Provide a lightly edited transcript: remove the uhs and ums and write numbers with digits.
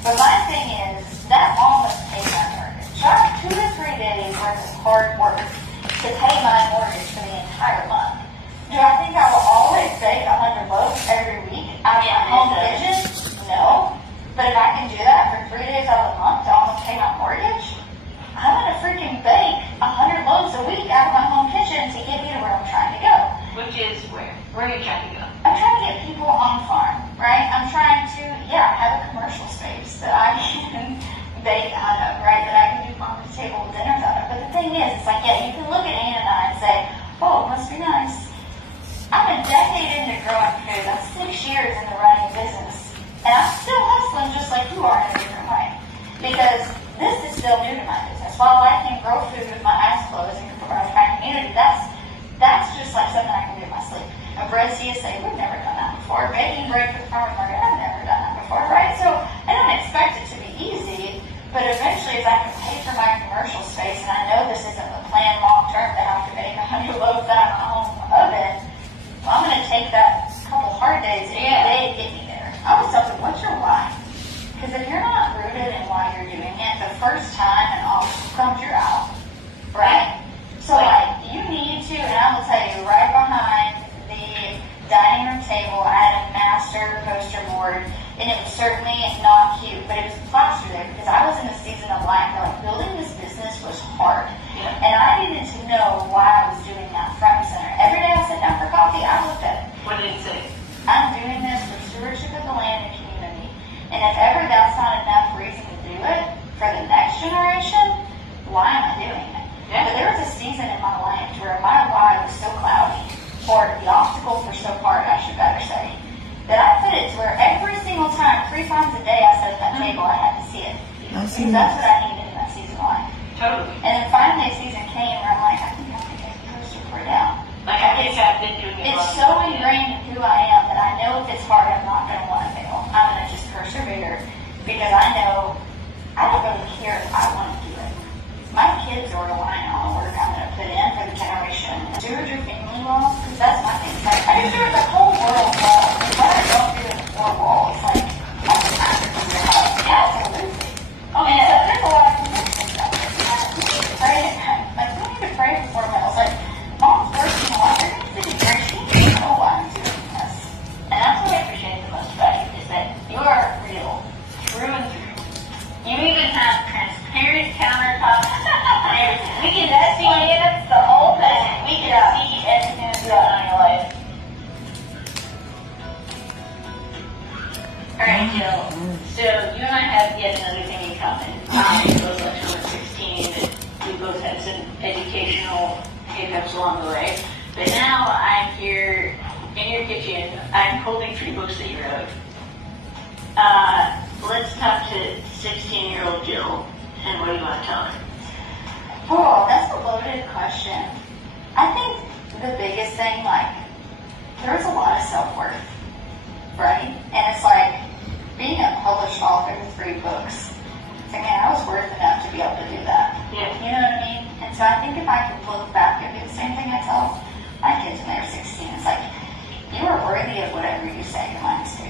But my thing is, that almost paid my mortgage. So I have 2 to 3 days worth of hard work to pay my mortgage for the entire month. Do I think I will always bake 100 loaves every week out of my home kitchen? No. But if I can do that for 3 days out of the month to almost pay my mortgage, I'm gonna freaking bake 100 loaves a week out of my home kitchen to get me to where I'm trying to go. Which is where? Where are you trying to go? I'm trying to get people on farm, right? I'm trying to, have a commercial space that I can bake out of, right? That I can do farm-to-table dinners out of. But the thing is, it's like, you can look at Anna and I and say, oh, it must be nice. I'm a decade into growing food. I'm 6 years into running a business. And I'm still hustling just like you are in a different way. Because this is still new to my business. While I can grow food with my eyes closed and provide my community, that's just like something I can do in my sleep. A bread CSA, we've never done that before. Baking bread for the farmer's market, I've never done that before, right? So I don't expect it to be easy, but eventually as I can pay for my commercial space, and I know this isn't the plan long term to have to make 100 loaves out of my home oven, I'm going to take that couple hard days and they get me there. I always tell them, what's your why? Because if you're not rooted in why you're doing it, the first time and all comes you're out, right? So you need to, and I will tell you, right behind the dining room table, I had a master poster board, and it was certainly not cute, but it was plaster there because I was in a season of life where building this business was hard. Yeah. And I needed to know why I was doing that front and center. Every day I sat down for coffee, I looked at it. What did it say? I'm doing this for stewardship of the land and community. And if ever that's not enough reason to do it for the next generation, why am I doing it? Yeah. But there was a season in my life where my why was so cloudy, or the obstacles were so hard, I should better say, that I put it to where every single time, 3 times a day I sat at that table, I had to see it. Because that's what I needed in that season of life. Totally. And then finally a season came where I'm like, I think I can take the poster board down. Like I think I've been doing it. It's so ingrained in who I am that I know if it's hard, I'm not going to want to fail. I'm going to just persevere because I know I don't really care if I want to do it. My kids are relying on the work I'm going to put in for the generation. Steward your family well, because that's my thing. Like, I can steward the whole world well. And what I don't do in the 4 walls, like, that's the time to figure it out. Yeah, absolutely. And so there's a lot of convictions out there. We need to pray at night. Like, we need to pray before meals. Like, Mom's working a lot. There needs to be grace. She needs to know why I'm doing this. And that's what I appreciate the most about you, is that you are real, through and through. You even have transparent countertops and everything. We can see it, the whole thing. We can see everything that's going on in your life. Alright, Jill. So you and I have yet another thing in common. We both left home at 16. We both had some educational hiccups along the way. But now I'm here in your kitchen. I'm holding 3 books that you wrote. Let's talk to 16-year-old Jill, and what do you want to tell her? Oh, that's a loaded question. I think the biggest thing, there's a lot of self-worth, right? And it's like, being a published author with 3 books, it's like, man, I was worth enough to be able to do that. Yeah. You know what I mean? And so I think if I could look back and do the same thing I tell my kids when they were 16, it's like, you are worthy of whatever you say your mind's to.